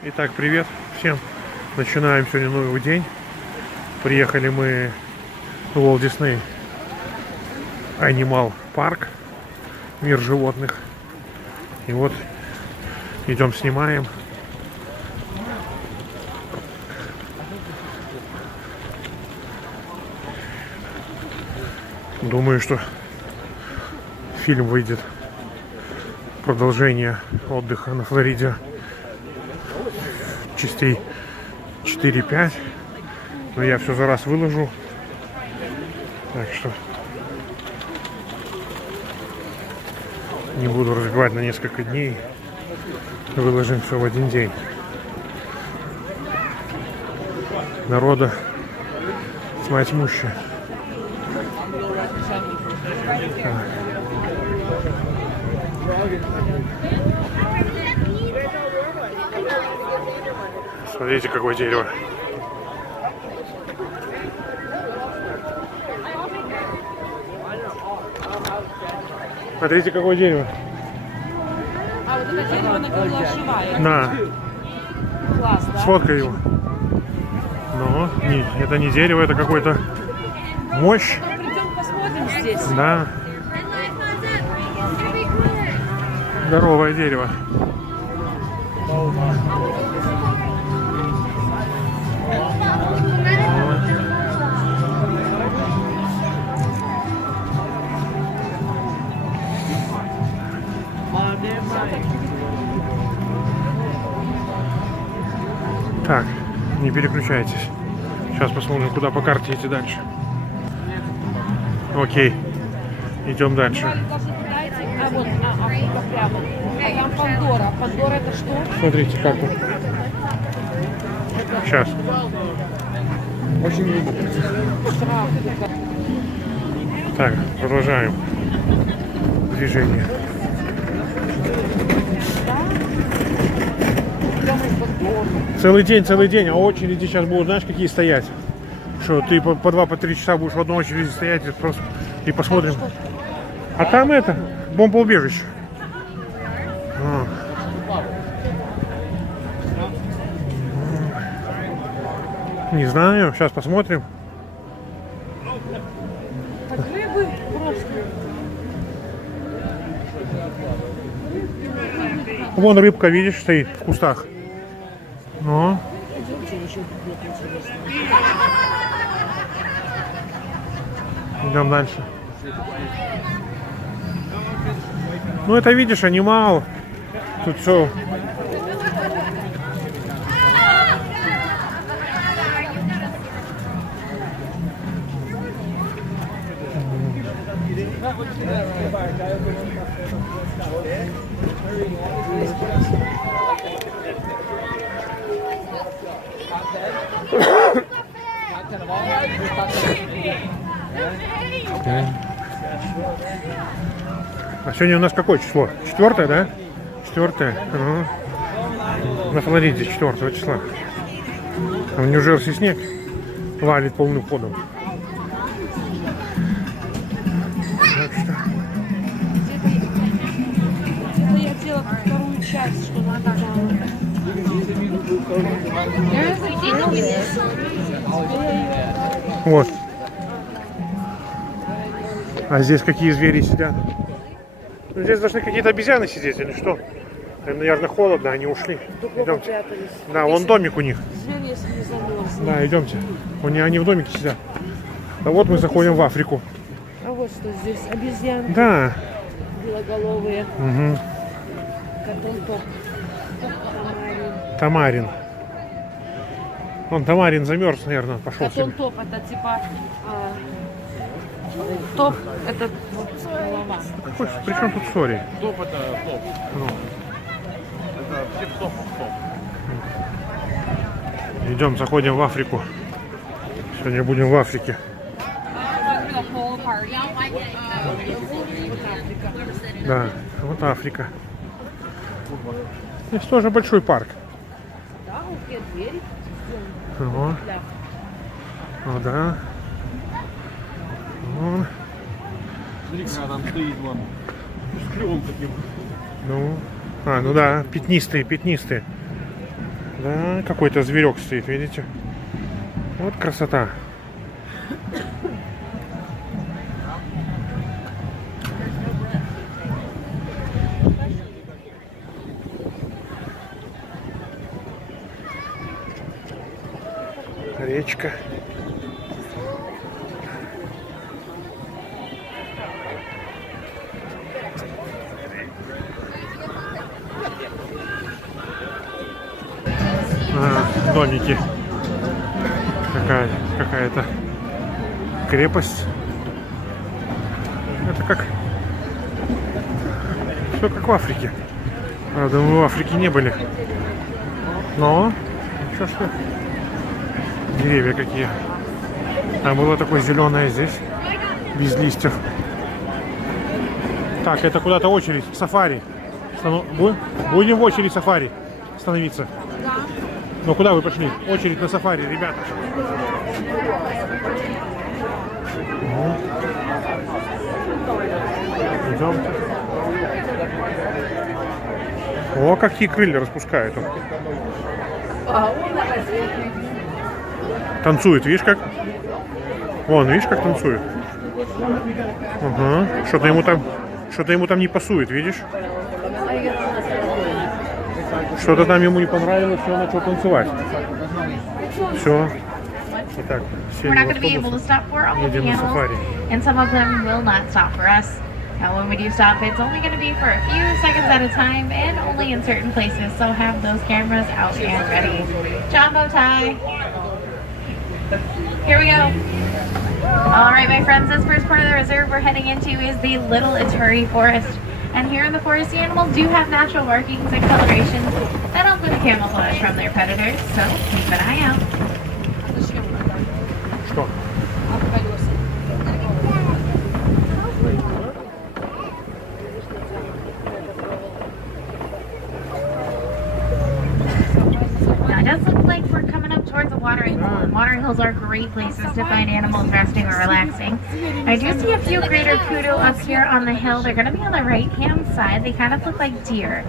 Итак, привет всем. Начинаем сегодня новый день. Приехали мы в Walt Disney Animal Парк, мир животных. И вот идем снимаем. Думаю, что фильм выйдет «Продолжение отдыха на Флориде» частей 4-5. Но я все за раз выложу. Так что не буду разбивать на несколько дней. Выложим все в один день. Народа тьма тьмущая. Смотрите, какое дерево. Смотрите, какое дерево. А вот это дерево, наверное, оживает. На. Класс, да? Сфоткай его. Но это не дерево, это какой-то мощь. Придем посмотрим здесь. Да. Здоровое дерево. Так, не переключайтесь. Сейчас посмотрим, куда по карте идти дальше. Окей, идем дальше. А вот, Африка прямо. А там Пандора. Пандора это что? Смотрите, карту. Сейчас. Очень Так, продолжаем движение. Целый день, а очереди сейчас будут, знаешь, какие стоять? Что ты по 2-3 часа будешь в одной очереди стоять и просто и посмотрим. А там это, бомбоубежище. Не знаю, сейчас посмотрим. Так рыбы просто. Вон рыбка, видишь, стоит в кустах. Ну. Идем дальше. Ну это видишь, анимал. Тут все. А сегодня у нас какое число? 4, да? 4. На Флориде 4 числа. В Нью-Джерси снег валит полным ходом. Так что... Где-то я делала вторую часть, что надо. Вот. А здесь какие звери сидят? Ну, здесь должны какие-то обезьяны сидеть или что? Им, наверное, холодно, они ушли. Идемте. Да, вон домик у них. Зверь, если не замерзнет. Да, идемте. Они в домике сидят. А вот мы заходим в Африку. А вот что здесь, обезьянки Да. белоголовые. Угу. Катон-топ. Тамарин. Он Тамарин замерз, наверное, пошел себе. Катон-топ это типа топ, это вот голова. При чем тут сори? топ это топ. Ну. Это все топ. Идем, заходим в Африку. Сегодня будем в Африке. Да, вот Африка. Здесь тоже большой парк. Да, вот двери. Ого. О, да. Вон. Смотри, как там стоит вон. С клювом таким. Ну, ну да, пятнистые. Да, какой-то зверек стоит, видите? Вот красота. Речка. Домики. Какая-то крепость. Это как... Все как в Африке. Правда, мы в Африке не были. Но... Что? Деревья какие. Там было такое зеленое здесь. Без листьев. Так, это куда-то очередь. Сафари. Будем в очередь сафари становиться. Ну куда вы пошли? Очередь на сафари, ребята. Идемте. О, какие крылья распускают он. Танцует, видишь как? Вон, видишь как танцует? Ага. Что-то ему там не пасует, видишь? Что-то там ему не понравилось, и он начал танцевать. Все. Итак, We're not going to be able to stop for all of the animals, and some of them will not stop for us. Now, when we do stop, it's only going to be for a few seconds at a time, and only in certain places. So have those cameras out and ready. Jumbo tie. Here we go. All right, my friends. This first part of the reserve we're heading into is the Little Ituri Forest. And here in the forest, the animals do have natural markings and colorations that help them camouflage from their predators, so keep an eye out. Что? Now, it does look like we're coming up towards a watering hole, and watering holes are great places to find animals resting or relaxing. I do see a few greater kudu up here on the hill. They're going to be on the right-hand side. They kind of look like deer.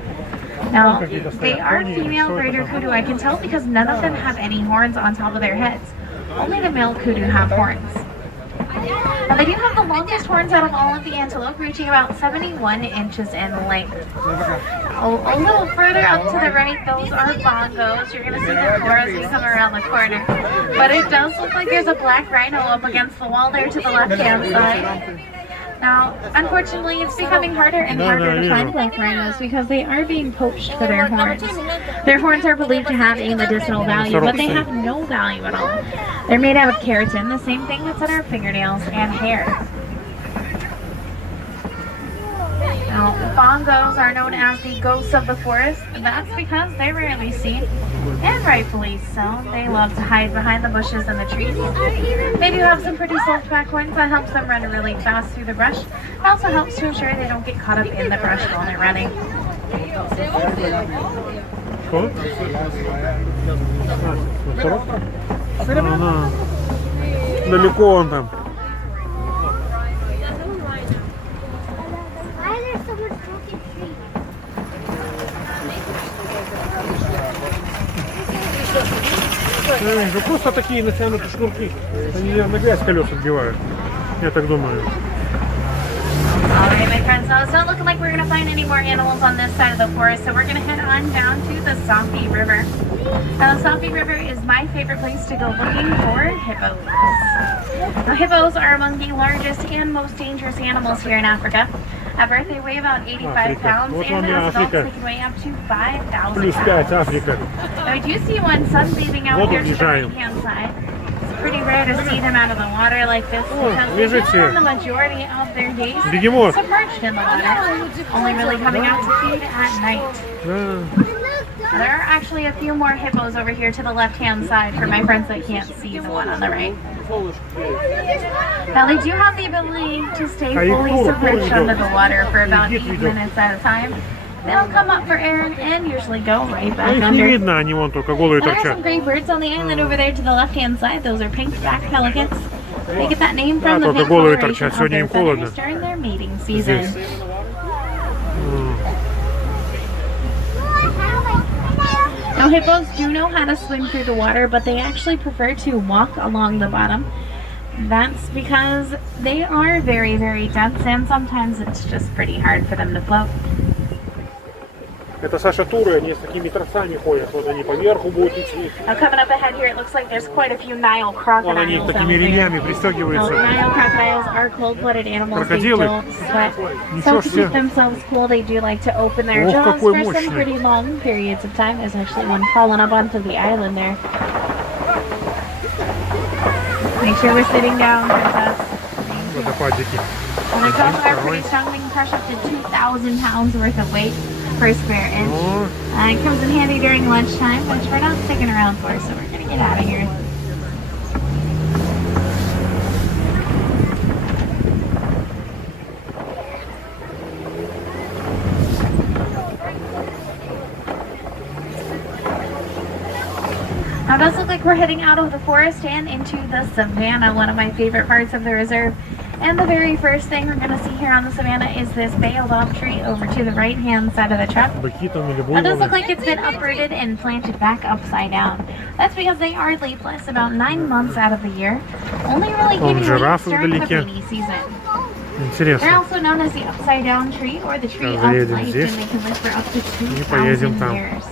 Now, they are female greater kudu, I can tell, because none of them have any horns on top of their heads. Only the male kudu have horns. Now, they do have the longest horns out of all of the antelope, reaching about 71 inches in length. A little further up to the right, those are bongos. You're going to see them more as we come around the corner. But it does look like there's a black rhino up against the wall there to the left-hand side. Now, unfortunately, it's becoming harder and harder to find black rhinos because they are being poached for their horns. Their horns are believed to have a medicinal value, but they have no value at all. They're made out of keratin, the same thing that's in our fingernails and hair. Now, bongos are known as the ghosts of the forest. That's because they're rarely seen, and rightfully so. They love to hide behind the bushes and the trees. They do have some pretty soft back horns that helps them run really fast through the brush. It also helps to ensure they don't get caught up in the brush while they're running. Далеко он там. Просто такие натянутые шнурки. Они, наверное, грязь колес отбивают. Я так думаю. Alright, my friends, now it's not looking like we're going to find any more animals on this side of the forest, so we're going to head on down to the Sampi River. Now, the Sampi River is my favorite place to go looking for hippos. Now, hippos are among the largest and most dangerous animals here in Africa. At birth, they weigh about 85 pounds, and as adults, they can weigh up to 5,000 Плюс 5, pounds. Африка. Now, we do see one sunbathing out here to the right-hand side. It's pretty rare to see them out of the water like this because they spend the majority of their days submerged in the water, only really coming out to feed at night. There are actually a few more hippos over here to the left-hand side for my friends that can't see the one on the right. Now, they do have the ability to stay fully submerged under the water for about 8 minutes at a time. They'll come up for air and usually go right back Их не under. видно, они вон только голые There are торчат. some great birds on the island over there to the left-hand side. Those are pink-backed pelicans. They get that name from the только pink голые coloration торчат. of Сегодня their им холодно. feathers during their mating season. Здесь. Now, Now hippos do know how to swim through the water, but they actually prefer to walk along the bottom. That's because they are very, very dense, and sometimes it's just pretty hard for them to float. Это, Саша, туры, они с такими тросами ходят, вот они поверху будут идти. Now coming up ahead here, it looks like there's quite a few Nile Вон они crocodiles такими out there. ремнями Now, пристегиваются. Nile crocodiles are cold-blooded animals. They Крокодилы? don't sweat. Ничего So to себе. keep themselves cool, they do like to open their Ох, jaws какой for some мощный. pretty long periods of time. There's actually one falling up onto the island there. Make sure we're sitting down, princess. Водопадики. And their jaws are pretty strong. They can crush up to 2,000 pounds worth of weight per square inch. О, It comes in handy during lunchtime, which we're not sticking around for, so we're gonna get out of here. Now it does look like we're heading out of the forest and into the savannah, one of my favorite parts of the reserve. And the very first thing we're going to see here on the savannah is this bailed off tree over to the right hand side of the truck. быки там или Now it does look буйволы. like it's been uprooted and planted back upside down. That's because they are leafless about 9 months out of the year, only really giving leaves жирафы during the вдалеке. rainy season. They're Интересно. also known as the upside down tree or the tree Сейчас of заедем life, здесь and they can live for up to поедем 2,000 там. years.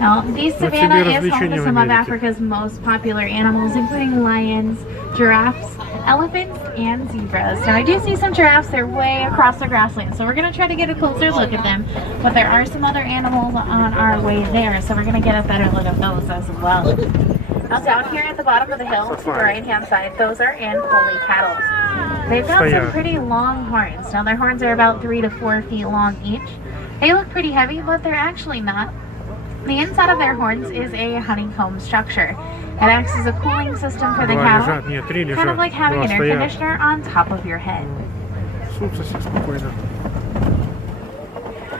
Now, the тебе savannah is home развлечения to в some of Америке. Africa's most popular animals, including lions, giraffes, elephants, and zebras. Now, I do see some giraffes. They're way across the grassland, so we're going to try to get a closer look at them. But there are some other animals on our way there, so we're going to get a better look at those as well. Now, down here at the bottom of the hill, to the right-hand side, those are Ankole cattle. They've got some pretty long horns. Now, their horns are about 3 to 4 feet long each. They look pretty heavy, but they're actually not. The inside of their horns is a honeycomb structure. It acts as a cooling system for the Два cattle, лежат, нет, три kind of лежат. like having Два an air стоят. conditioner on top of your head. Сутся себе спокойно.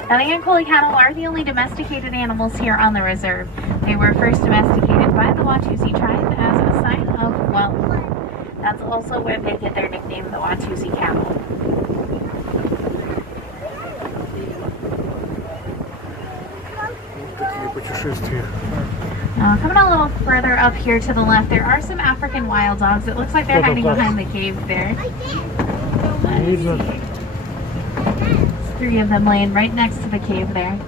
Now, the Ankole cattle are the only domesticated animals here on the reserve. They were first domesticated by the Watusi tribe as a sign of wealth. That's also where they get their nickname, the Watusi cattle. Такие путешествия. Coming a little further up here to the left, there are some African wild dogs. It looks like they're hiding behind the cave there. Не видно. There's 3 of them laying right next to the cave there.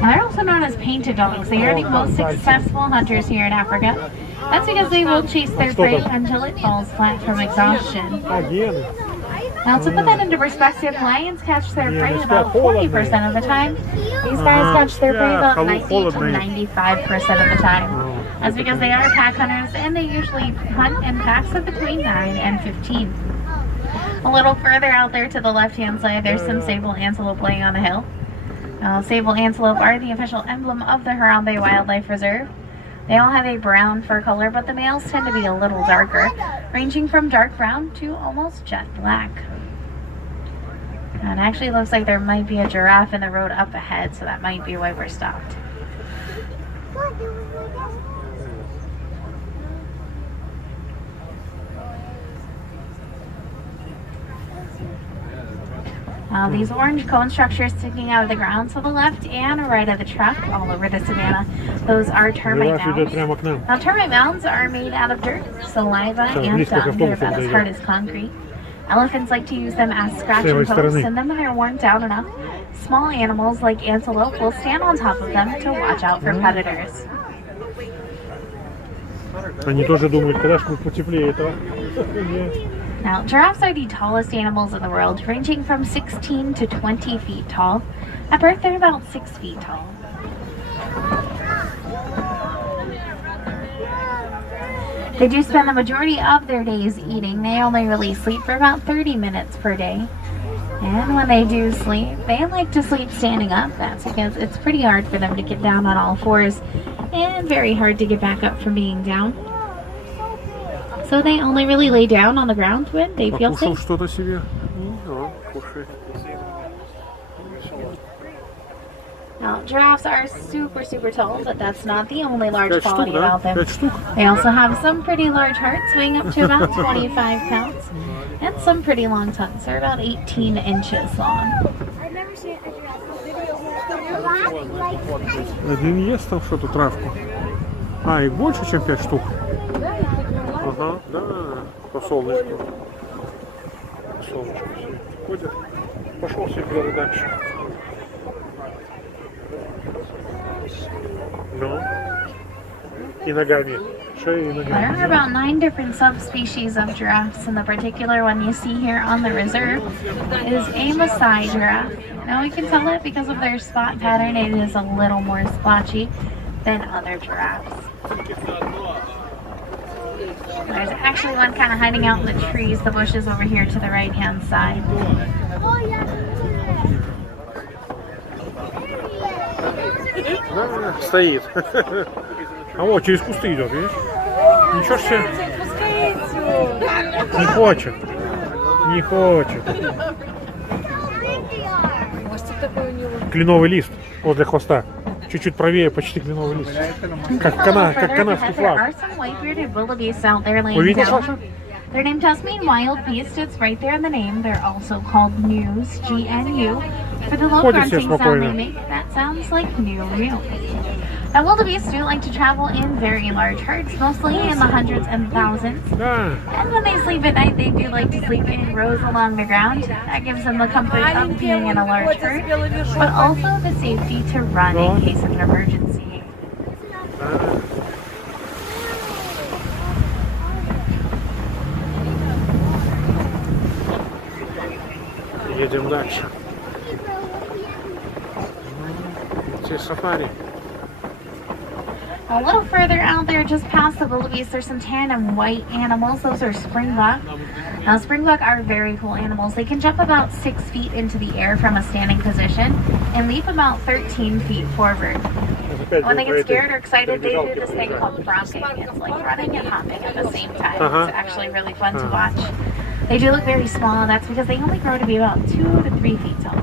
Now, they're also known as painted dogs. They are the most successful hunters here in Africa. That's because they will chase their prey until it falls flat from exhaustion. А, гены. Now, to put that into perspective, lions catch their prey about 40% of the time. These guys catch their prey about 90 to 95% of the time. That's because they are pack hunters and they usually hunt in packs of between 9 and 15. A little further out there to the left-hand side, there's some sable antelope laying on the hill. Sable antelope are the official emblem of the Harambe Wildlife Reserve. They all have a brown fur color, but the males tend to be a little darker, ranging from dark brown to almost jet black. And it actually looks like there might be a giraffe in the road up ahead, so that might be why we're stopped. These orange cone structures sticking out of the ground to the left and right of the truck all over the savannah, those are termite Жираф идет mounds. прямо к нам. Now, termite mounds are made out of dirt, saliva, and близко к dung. They're автобусу about as подойдем. hard as concrete. Elephants like to use them as scratching левой posts, стороны. and then when they're worn down enough, small animals like antelope will stand on top of them to watch out for predators. Они тоже думают, когда же будет потеплее этого. Нет. Now, giraffes are the tallest animals in the world, ranging from 16 to 20 feet tall. At birth, they're about 6 feet tall. They do spend the majority of their days eating. They only really sleep for about 30 minutes per day. And when they do sleep, they like to sleep standing up. That's because it's pretty hard for them to get down on all fours and very hard to get back up from being down. So they only really lay down on the ground when they feel Покушал safe. что-то себе. Да, кушай. Now, giraffes are super tall, but that's not the only large 5 quality штук, да? about them. 5 штук. They also have some pretty large hearts, weighing up to about 25 pounds, and some pretty long tongues. They're about 18 inches long. I've never seen a giraffe video. Один ест там что-то, травку. А, их больше, чем 5 штук? Ага, да, по солнышку. По солнышку все ходят. Пошел себе дальше. Ну, и ногами. Шею и There ногами. are about 9 different subspecies of giraffes, and the particular one you see here on the reserve is a Maasai giraffe. Now we can tell it because of their spot pattern, it is a little more splotchy than other giraffes. There's actually one kind of hiding out in the trees, the bushes over here to the right-hand side. Да, стоит. А вот через кусты идет, видишь? Ничего ж себе. Не хочет. Не хочет. Кленовый лист возле хвоста. Чуть-чуть правее, почти кленовый лист. Как канадский There флаг. are some white-bearded wildebeests out there Вы laying видели, down. Саша? They're named Tasmanian wild beast. It's right there in the name. They're also called gnus, G-N-U. For the low Ходят все grunting sound спокойно. they make, that sounds like new. Now, wildebeest do like to travel in very large herds, mostly in the hundreds and thousands. Да. And when they sleep at night, they do like to sleep in rows along the ground. That gives them the comfort of being in a large herd, but also the safety to run in case of an emergency. Едем дальше. Здесь сафари. A little further out there, just past the wildebeest, there's some tan and white animals. Those are springbuck. Now, springbuck are very cool animals. They can jump about 6 feet into the air from a standing position and leap about 13 feet forward. When they get scared or excited, they do this thing called frolicking. It's like running and hopping at the same time. It's actually really fun to watch. They do look very small. That's because they only grow to be about 2 to 3 feet tall.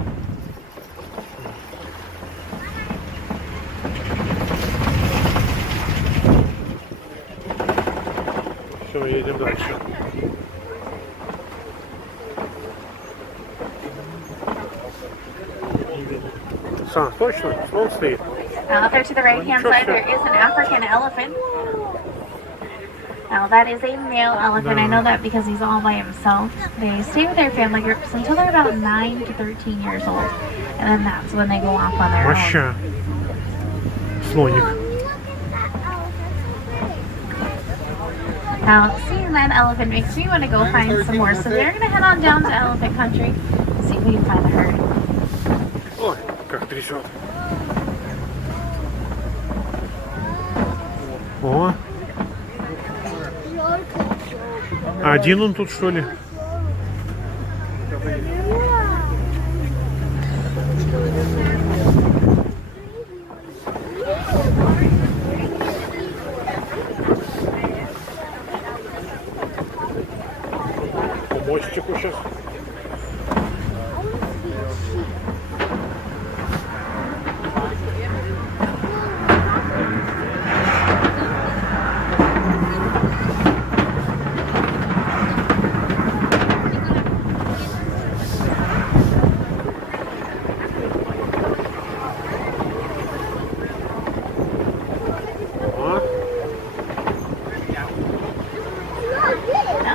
Все, едем дальше. Сан, точно? Слон стоит. Now, there to the right-hand side, there is an African elephant. Now, that is a male elephant. I know that because he's all by himself. They stay with their family groups until they're about 9 to 13 years old. And then that's when they go off on their own. Моща. Слоник. Now, seeing that elephant makes me want to go find some more. So they're going to head on down to elephant country and see if we can find the herd. Ой, как трясет. О. Один он тут, что ли? По мостику сейчас.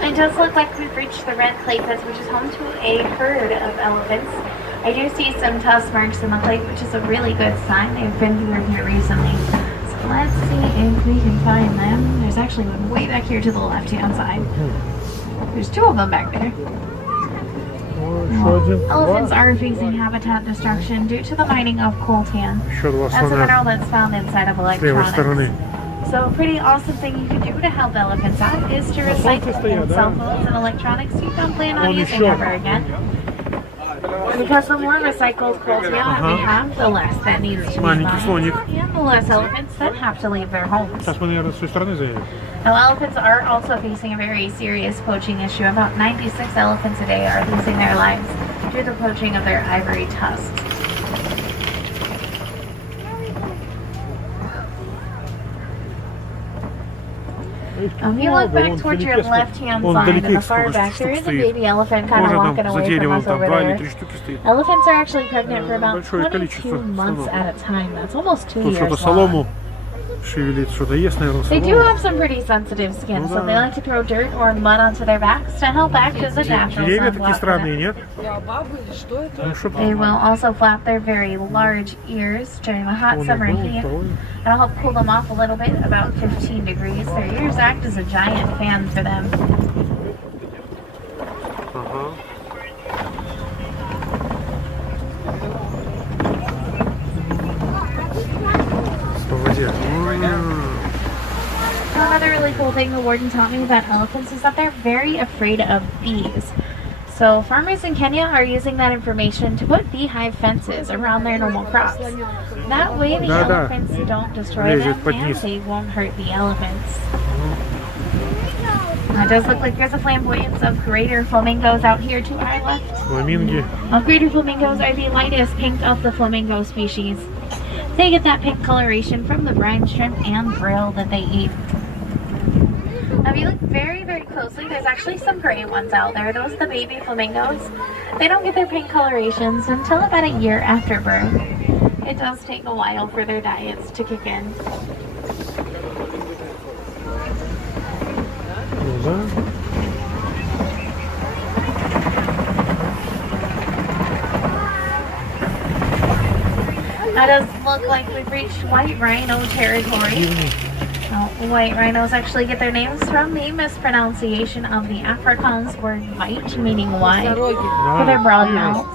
It does look like we've reached the red clay pits, which is home to a herd of elephants. I do see some tusk marks in the clay, which is a really good sign. They've been through here recently. So let's see if we can find them. There's actually one way back here to the left-hand side. There's 2 of them back there. Elephants are facing habitat destruction due to the mining of coltan. Еще два That's a слона mineral that's found inside of с левой стороны. electronics. So a pretty awesome thing you can do to help elephants out is to recycle old cell phones and electronics you don't plan on using ever again. Because the more recycled coltan that we have, the less that needs to be Маленький слоник. mined, and the less elephants that have to leave their homes. Сейчас мы, наверное, с той стороны заедем. Now, elephants are also facing a very serious poaching issue. About 96 elephants a day are losing their lives due to the poaching of their ivory tusks. If you look back towards your left-hand side, in the far back, there is a baby elephant kind of walking away from us over there. Elephants are actually pregnant for about 22 months at a time. That's almost 2 Тут years что-то long. солому шевелит, что-то есть, наверное, They do солому. have some pretty sensitive skin, so they like to throw dirt or mud onto their backs to help act as a natural Деревья такие sunblock for странные, them. нет? Бабы или что это? Ну, что They will also flap their very large ears during the hot Вон summer одно, heat. второе. That'll help cool them off a little bit, about 15 degrees. Their ears act as a giant fan for them. Ага. Что в воде? Another really cool thing the warden taught me about elephants is that they're very afraid of bees. So farmers in Kenya are using that information to put beehive fences around their normal crops. That way the Да-да. elephants don't destroy Лезет them под and низ. they won't hurt the elephants. Now, it does look like there's a flamboyance of greater flamingos out here to our left. Фламинги. Greater flamingos are the lightest pink of the flamingo species. They get that pink coloration from the brine shrimp and brill that they eat. Now, if you look very, very closely, there's actually some gray ones out there. Those are the baby flamingos. They don't get their pink colorations until about a year after birth. It does take a while for their diets to kick in. Ну да. That does look like we've reached white rhino territory. Now, white rhinos actually get their names from the mispronunciation of the Afrikaans word white, meaning wide, for their broad mouths.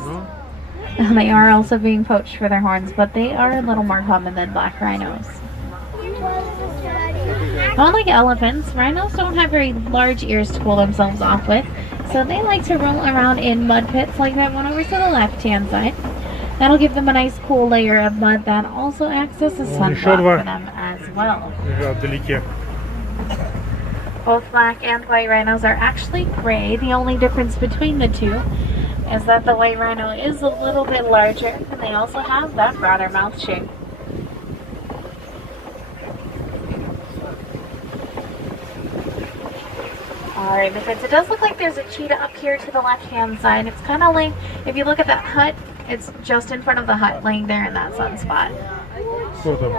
Ну. They are also being poached for their horns, but they are a little more common than black rhinos. Unlike elephants, rhinos don't have very large ears to cool themselves off with, so they like to roll around in mud pits like that one over to the left-hand side. That'll give them a nice cool layer of mud that also acts as a sunblock for them as well. Лежат вдалеке. Both black and white rhinos are actually gray. The only difference between the two is that the white rhino is a little bit larger, and they also have that broader mouth shape. Alright, because it does look like there's a cheetah up here to the left-hand side. It's kind of like, if you look at that hut, it's just in front of the hut, laying there in that sunspot. Что там?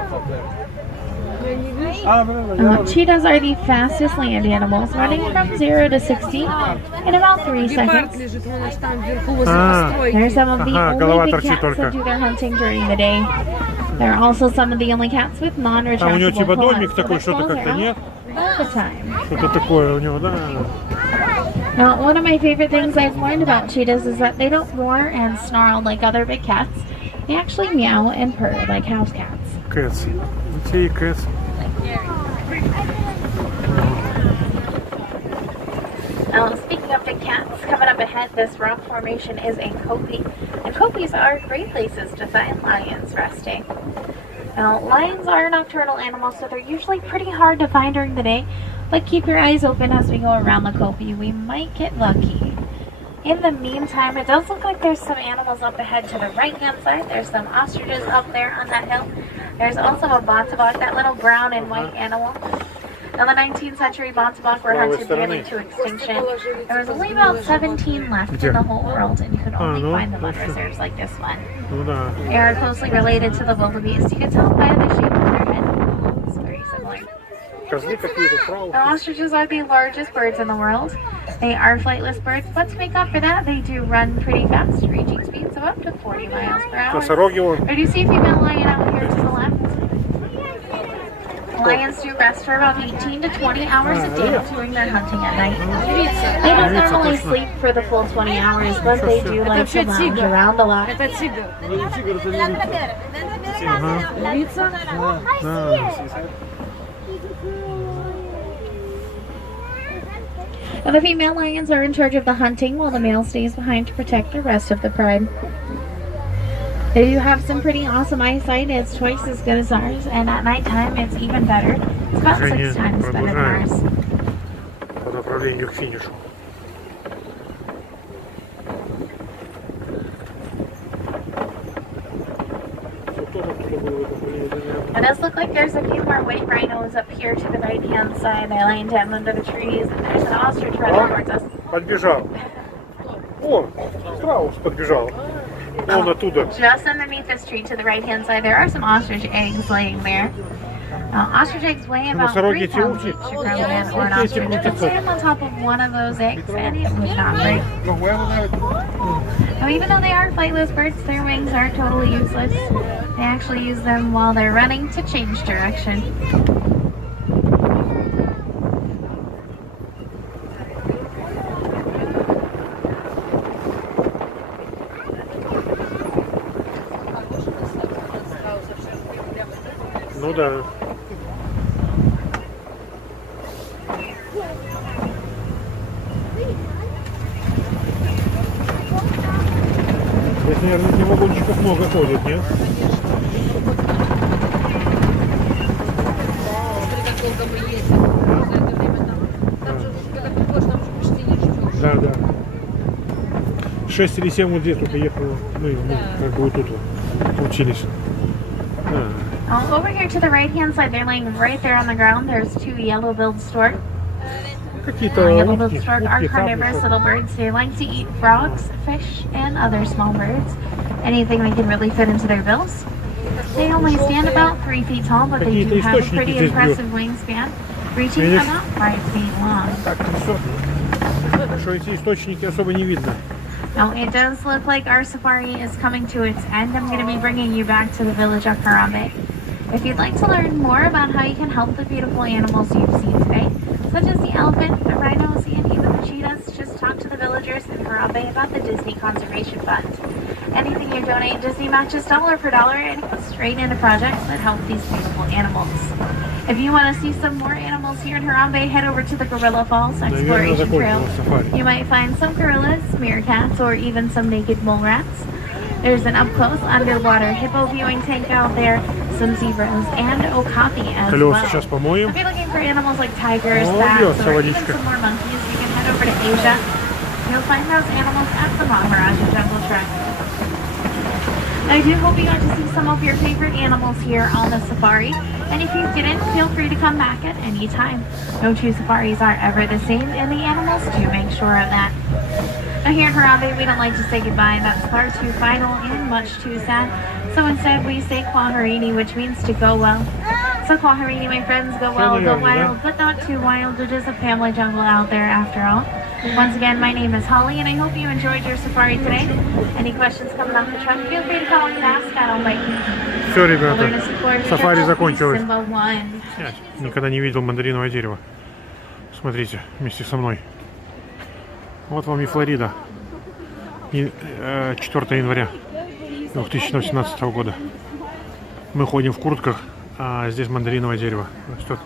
Cheetahs are the fastest land animals, running from 0 to 60 in about 3 Парк seconds. лежит вон аж там вверху возле А. постройки. They're some of the Ага, голова only big торчит cats только. that do their hunting during the day. They're also some of the only cats with non-retractable Там у него типа claws, домик so такой, their что-то claws are как-то, out нет? all the time. Что-то такое у него, да? Now, one of my favorite things I've learned about cheetahs is that they don't roar and snarl like other big cats. They actually meow and purr like house cats. Кэтс. Те и Кэтс. Now, speaking of big cats, coming up ahead, this rock formation is a kopie. And kopies are great places to find lions resting. Now, lions are nocturnal animals, so they're usually pretty hard to find during the day. But keep your eyes open as we go around the kopie. We might get lucky. In the meantime, it does look like there's some animals up ahead to the right-hand side. There's some ostriches up there on that hill. There's also a bontebok, that little brown and white animal. Now, the 19th century bontebok were hunted nearly to extinction. There was only about 17 left in the whole world, and you could only find them on reserves like this one. Ну да. They are closely related to the wildebeest. You can tell by the shape of their head. It's very similar. Козлы какие-то, правда. The ostriches are the largest birds in the world. They are flightless birds, but to make up for that, they do run pretty fast, reaching speeds of up to 40 miles per hour. Носороги вон. Or do you see a female lion out here to the left? Lions do rest for about 18 to 20 hours a day during their hunting at night. They don't normally sleep for the full 20 hours, but they do like to lounge around a lot. Это тигр. Тигр это левица. Львица? Now, the female lions are in charge of the hunting while the male stays behind to protect the rest of the pride. They do have some pretty awesome eyesight. It's twice as good as ours, and at nighttime it's even better. It's about 6 times better than ours. По направлению к финишу. Тут тоже кто-то был в этом поле, наверное. It does look like there's a few more white rhinos up here to the right-hand side. I lined them under the trees, and there's an ostrich running towards us. Подбежал. О, страус подбежал. Вон оттуда. Just underneath this tree to the right-hand side, there are some ostrich eggs laying there. Ostrich eggs weigh about 3 pounds each to grow in, or an ostrich could stand on top of one of those eggs, and it would not break. Now, even though they are flightless birds, their wings aren't totally useless. They actually use them while they're running to change direction. Ну да. Здесь, наверное, этих вагончиков много ходит, нет? Да, да. 6 или 7 вот здесь только ехало. Мы как бы вот тут вот учились. Да. Over here to the right-hand side, they're laying right there on the ground. There's 2 yellow-billed stork. Какие-то Yellow-billed утки, stork are утки, carnivorous цапли, little birds. They like to eat frogs, fish, and other small birds. Anything they can really fit into their bills. They only stand about 3 feet tall, but they do have a pretty impressive wingspan, reaching about 5 feet long. Так трясет, что эти источники особо не видно. Now, it does look like our safari is coming to its end. I'm going to be bringing you back to the village of Harambe. If you'd like to learn more about how you can help the beautiful animals you've seen today, such as the elephant, the rhinos, and even the cheetahs, just talk to the villagers in Harambe about the Disney Conservation Fund. Anything you donate, Disney matches dollar for dollar and goes straight into projects that help these beautiful animals. If you want to see some more animals here in Harambe, head over to the Gorilla Falls Exploration Trail. You might find some gorillas, meerkats, or even some naked mole rats. There's an up-close underwater hippo viewing tank out there, some zebras, and okapi as well. Сейчас помоем. If you're looking for animals like tigers, bats, or even some more monkeys, you can head over to Asia. You'll find those animals at the Maharaja Jungle Trek. I do hope you got to see some of your favorite animals here on the safari, and if you didn't, feel free to come back at any time. No 2 safaris are ever the same, and the animals do make sure of that. Now here in Harambe, we don't like to say goodbye. That's far too final and much too sad. So instead, we say Kwaharini, which means to go well. So Kwaharini, my friends, go well, go wild, but not too wild. It is a family jungle out there after all. Once again, my name is Holly, and I hope you enjoyed your safari today. Any questions coming off the truck, feel free to call and ask. I don't bite. Все, ребята, сафари закончилось. Я никогда не видел мандариновое дерево. Смотрите, вместе со мной. Вот вам и Флорида. И 4 января 2018 года. Мы ходим в куртках, а здесь мандариновое дерево растет.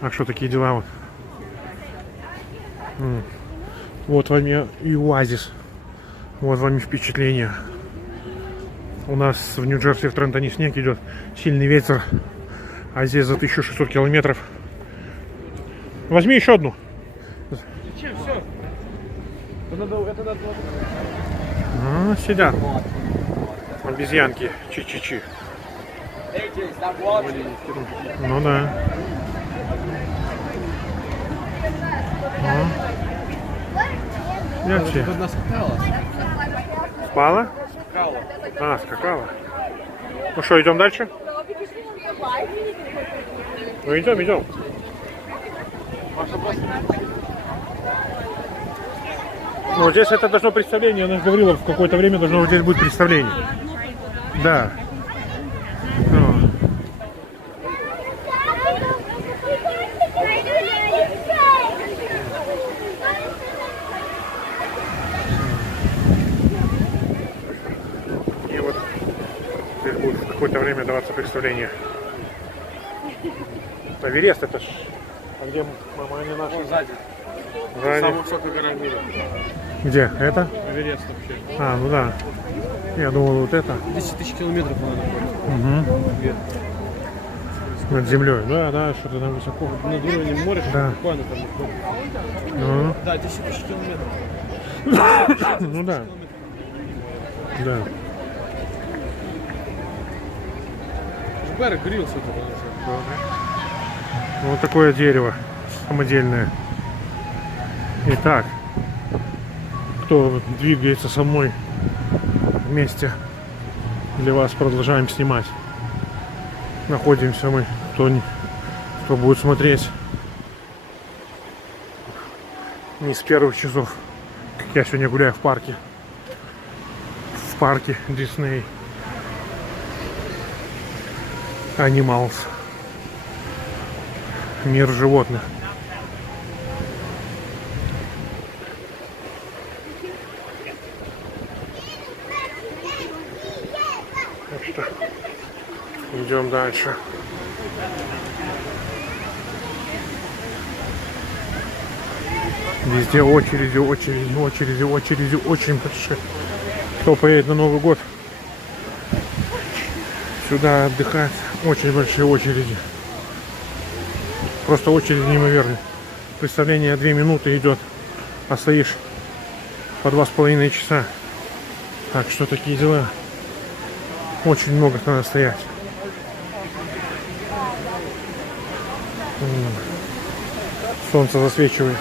Так что такие дела вот. Вот вам и оазис. Вот вам и впечатление. У нас в Нью-Джерси в Трентоне снег идет, сильный ветер, а здесь за 1600 километров. Возьми еще одну. Сидят обезьянки, чи-чи-чи. Ну да. Одна скакала. Спала? А, скакала. Ну что, идем дальше? Ну идем, идем. Ну, здесь это должно представление, она говорила, в какое-то время должно здесь быть представление. Да. И вот здесь будет в какое-то время даваться представление. Эверест это ж... А где мама не наша? Сзади. Самая высокая гора в мире. Где? Это? Эверест вообще. А, ну да. Я думал, вот это. 10 тысяч километров она находится. Над землей. Да, да, что-то там высоко. Над уровнем моря, да. буквально там находится. Да, 10 тысяч километров. Ну да. Да. Берег грился тут. Вот такое дерево самодельное. Итак, кто двигается со мной вместе, для вас продолжаем снимать. Находимся мы, кто будет смотреть не с первых часов, как я сегодня гуляю в парке. В парке Дисней. Animals. Мир животных. Так что идем дальше. Везде очереди, очень большие. Кто поедет на Новый год сюда отдыхать, очень большие очереди. Просто очередь неимоверная. Представление 2 минуты идет, а стоишь по 2,5 часа. Так что такие дела. Очень много надо стоять. Солнце засвечивает.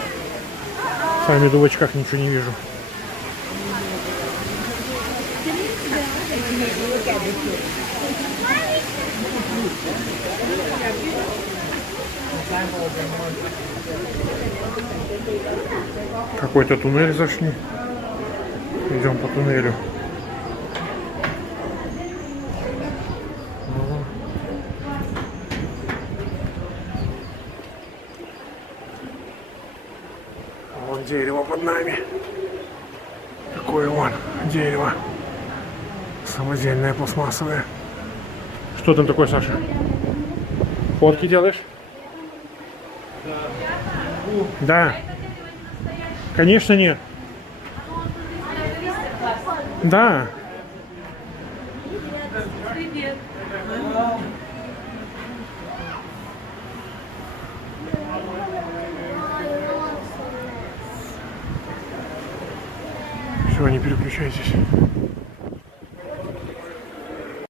Сам иду в очках, ничего не вижу. Какой-то туннель зашли. Идем по туннелю. Вон дерево под нами. Такое вон дерево. Самодельное, пластмассовое. Что там такое, Саша? Фотки делаешь? Да. Конечно, нет. Да. Привет. Все, не переключайтесь.